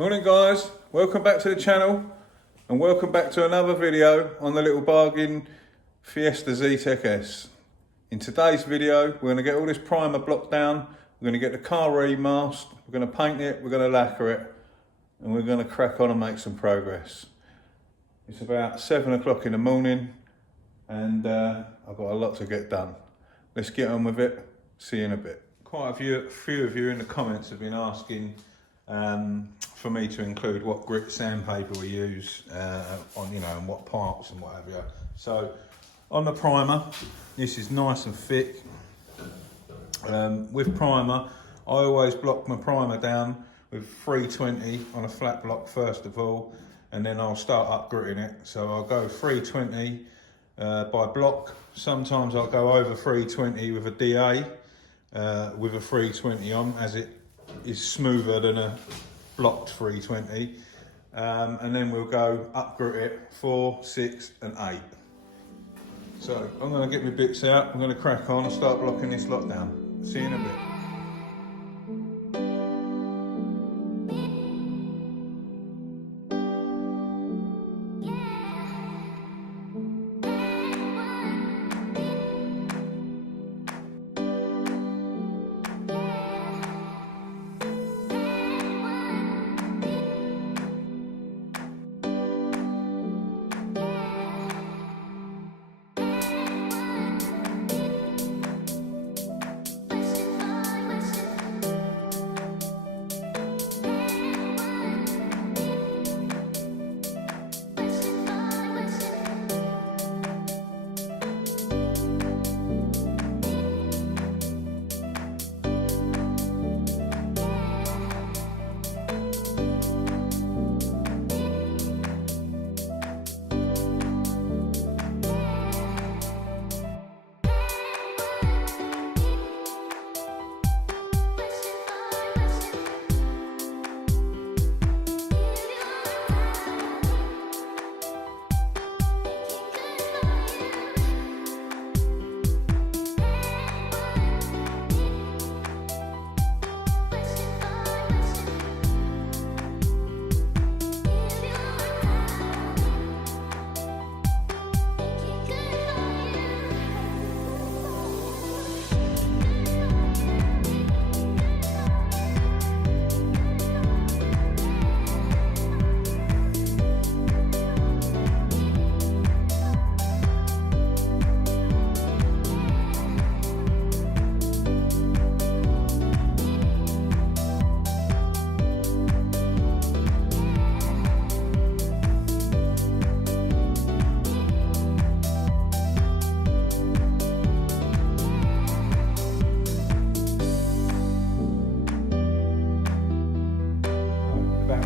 Morning guys, welcome back to the channel and welcome back to another video on the little bargain Fiesta zetec S. In today's video we're going to get all this primer block down, we're going to get the car remasked, we're going to paint it, we're going to lacquer it and we're going to crack on and make some progress. It's about 7 o'clock in the morning and I've got a lot to get done. Let's get on with it, see you in a bit. Quite a few of you in the comments have been asking for me to include what grit sandpaper we use on, and what parts and what have you. So on the primer, this is nice and thick. With primer, I always block my primer down with 320 on a flat block first of all, and then I'll start up gritting it. So I'll go 320 by block. Sometimes I'll go over 320 with a DA with a 320 on, as it is smoother than a blocked 320, and then we'll go up grit it 4, 6 and 8. So I'm going to get my bits out, I'm going to crack on and start blocking this lot down. See you in a bit.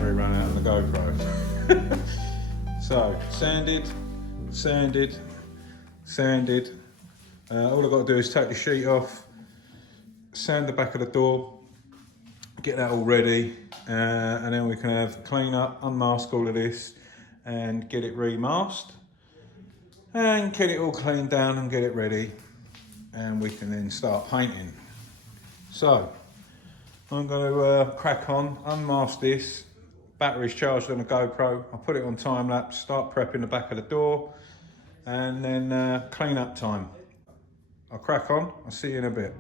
Run out of the GoPro. So sanded. All I've got to do is take the sheet off, sand the back of the door, get that all ready, and then we can have clean up, unmask all of this and get it remasked and get it all cleaned down and get it ready, and we can then start painting. So I'm going to crack on, unmask this. Battery's charged on a GoPro. I'll put it on time lapse, start prepping the back of the door, and then clean up time. I'll crack on, I'll see you in a bit.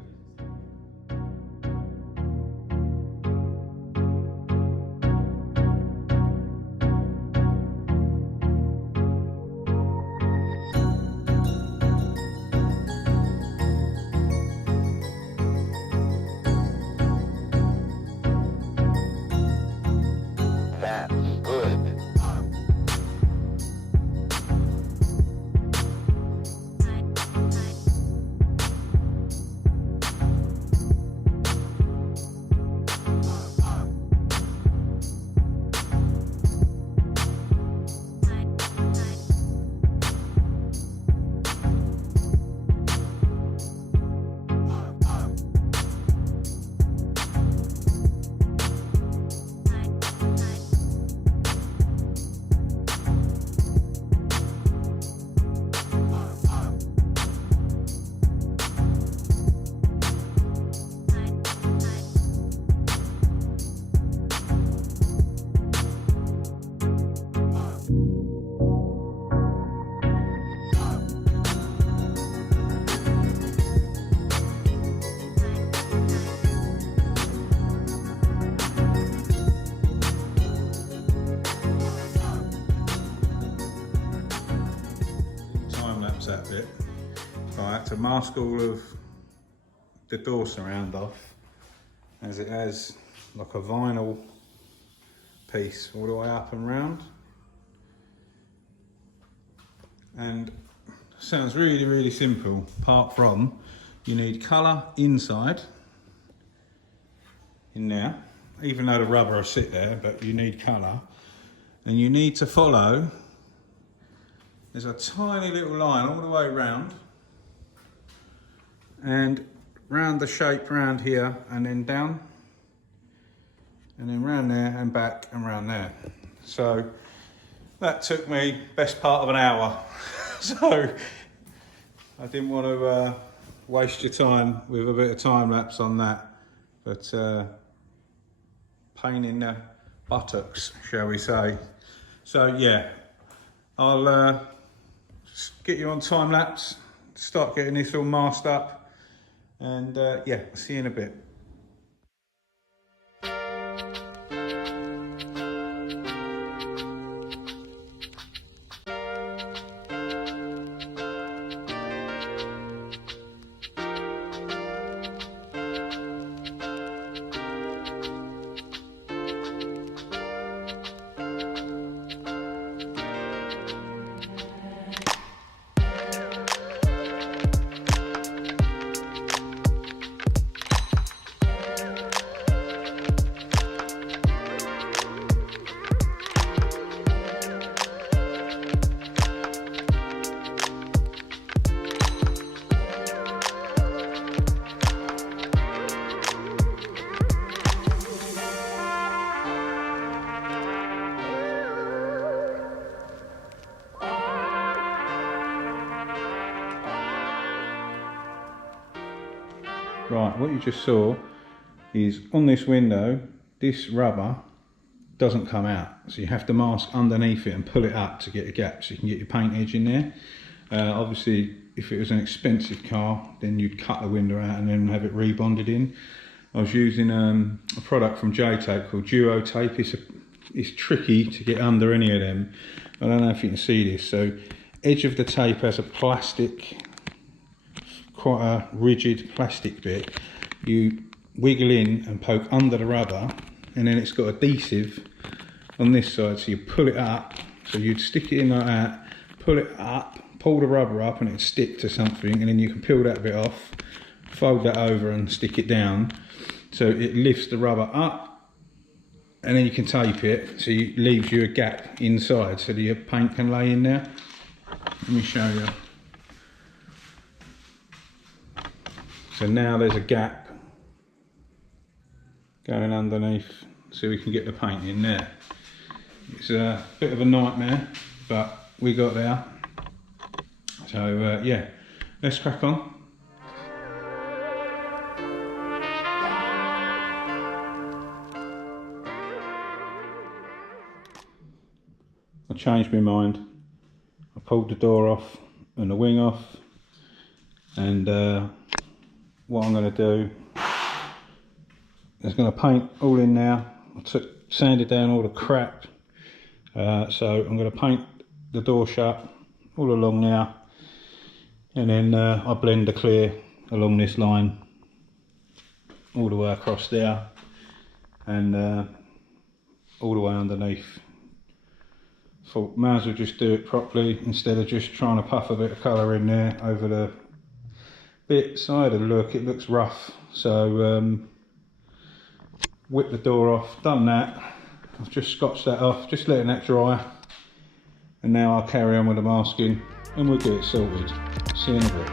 that bit. I had to mask all of the door surround off, as it has like a vinyl piece all the way up and round. And sounds really, really simple, apart from you need colour inside, in there, even though the rubber will sit there, but you need colour. And you need to follow, there's a tiny little line all the way around, and round the shape round here, and then down, and then round there, and back, and round there. So that took me best part of an hour. So I didn't want to waste your time with a bit of time lapse on that, but pain in the buttocks, shall we say. So yeah, I'll get you on time lapse, start getting this all masked up, and yeah, I'll see you in a bit. Right, what you just saw is on this window, this rubber doesn't come out. So you have to mask underneath it and pull it up to get a gap so you can get your paint edge in there. Obviously, if it was an expensive car, then you'd cut the window out and then have it rebonded in. I was using a product from zetec called Duo Tape. It's tricky to get under any of them. I don't know if you can see this. So, edge of the tape has a plastic, quite a rigid plastic bit. You wiggle in and poke under the rubber, and then it's got adhesive on this side, so you pull it up. So you'd stick it in like that, pull it up, pull the rubber up, and it'd stick to something, and then you can peel that bit off, fold that over and stick it down, so it lifts the rubber up, and then you can tape it so it leaves you a gap inside so that your paint can lay in there. Let me show you. So now there's a gap going underneath so we can get the paint in there. It's a bit of a nightmare, but we got there. So yeah, let's crack on. I changed my mind. I pulled the door off and the wing off, and what I'm going to do is going to paint all in now. I sanded down all the crap, so I'm going to paint the door shut all along now, and then I blend the clear along this line all the way across there, and all the way underneath. Thought might as well just do it properly instead of just trying to puff a bit of colour in there over the bits. I had a look, it looks rough, so whip the door off, done that. I've just scotched that off, just letting that dry, and now I'll carry on with the masking and we'll get it sorted. See you in a bit.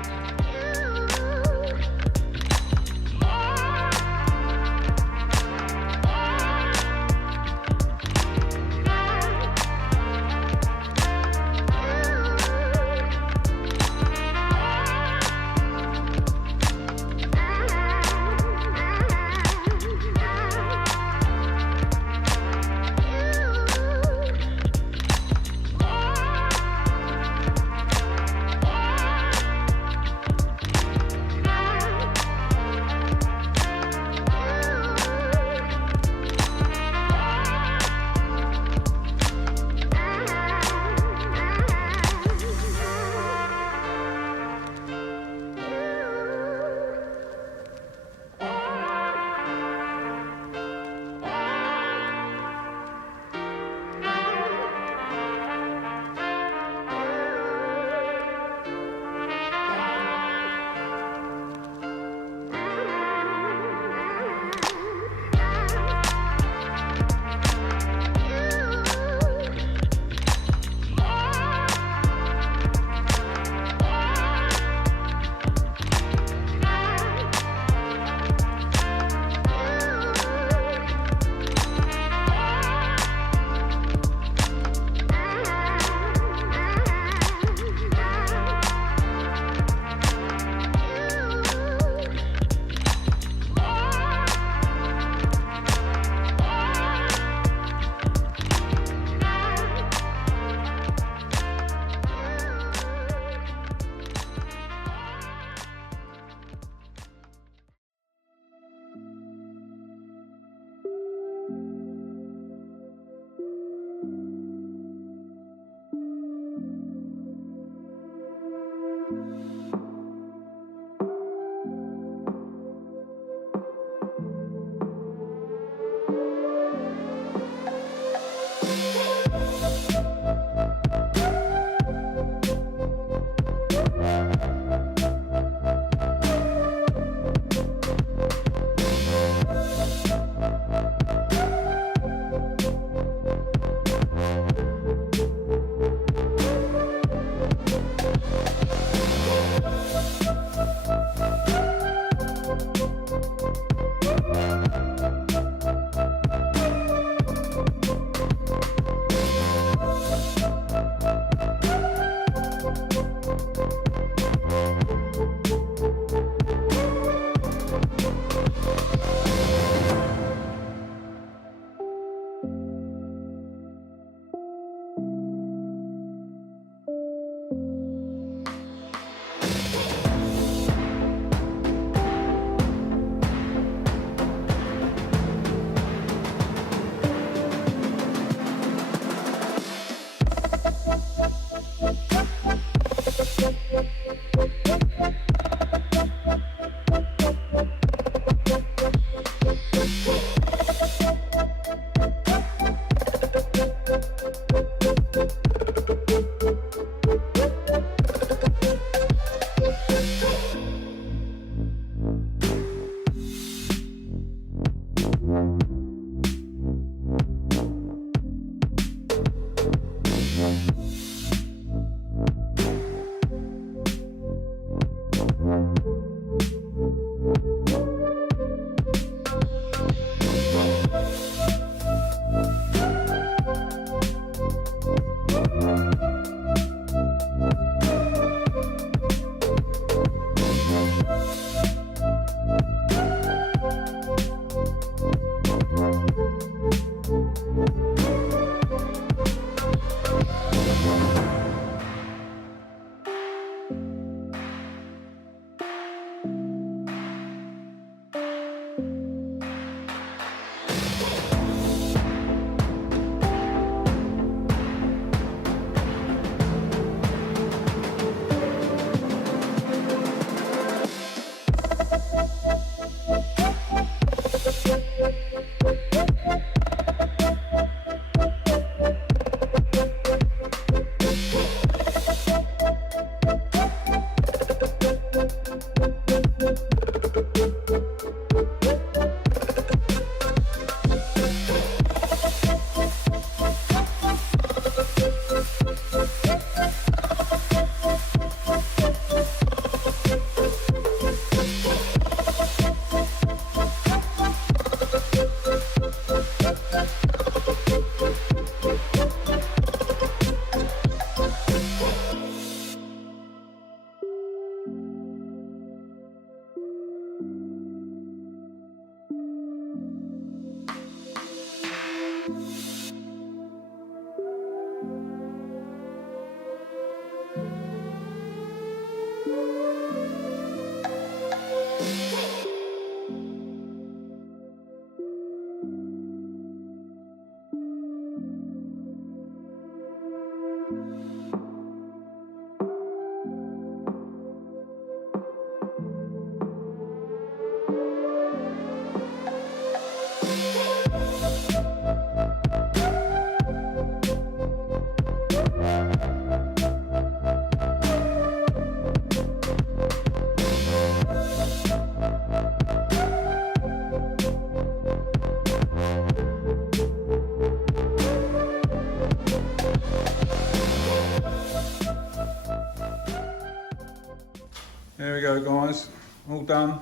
There we go, guys, all done.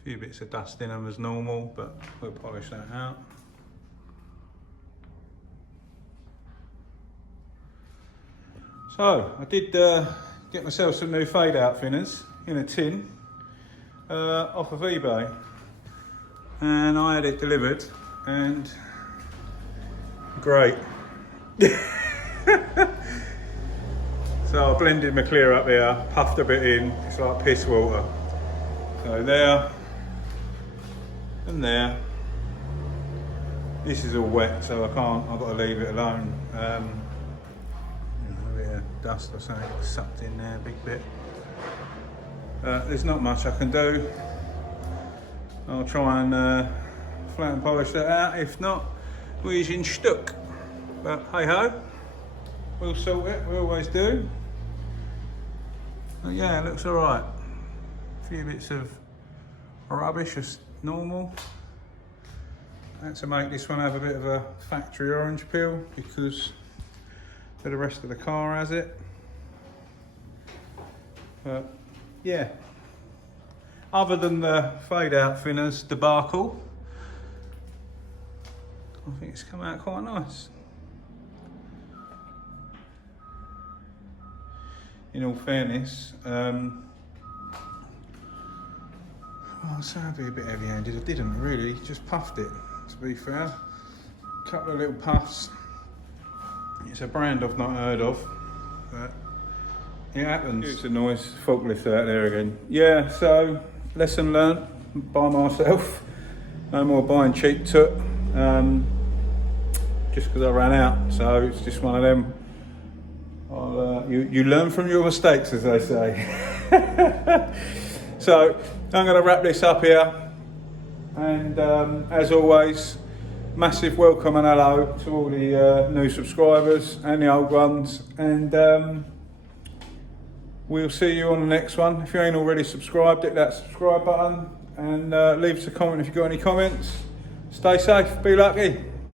A few bits of dust in them as normal, but we'll polish that out. So, I did get myself some new fade out thinners in a tin off of eBay, and I had it delivered. And great. So I blended my clear up there, puffed a bit in, it's like piss water. So there and there. This is all wet, so I've got to leave it alone. A bit of dust or something sucked in there, a big bit. There's not much I can do. I'll try and flat and polish that out. If not, we're using stuck. But hey ho, we'll sort it, we always do. But yeah, it looks alright. A few bits of rubbish as normal. I had to make this one have a bit of a factory orange peel because the rest of the car has it. But yeah, other than the fade out thinners debacle, I think it's come out quite nice. In all fairness, well, I sound a bit heavy-handed. I didn't really, just puffed it, to be fair. A couple of little puffs. It's a brand I've not heard of, but it happens. It's a nice forklift out there again. Yeah, so lesson learnt by myself. No more buying cheap took. Just because I ran out, so it's just one of them. You learn from your mistakes, as they say. So I'm going to wrap this up here, and as always, massive welcome and hello to all the new subscribers and the old ones, and we'll see you on the next one. If you ain't already subscribed, hit that subscribe button and leave us a comment if you've got any comments. Stay safe, be lucky.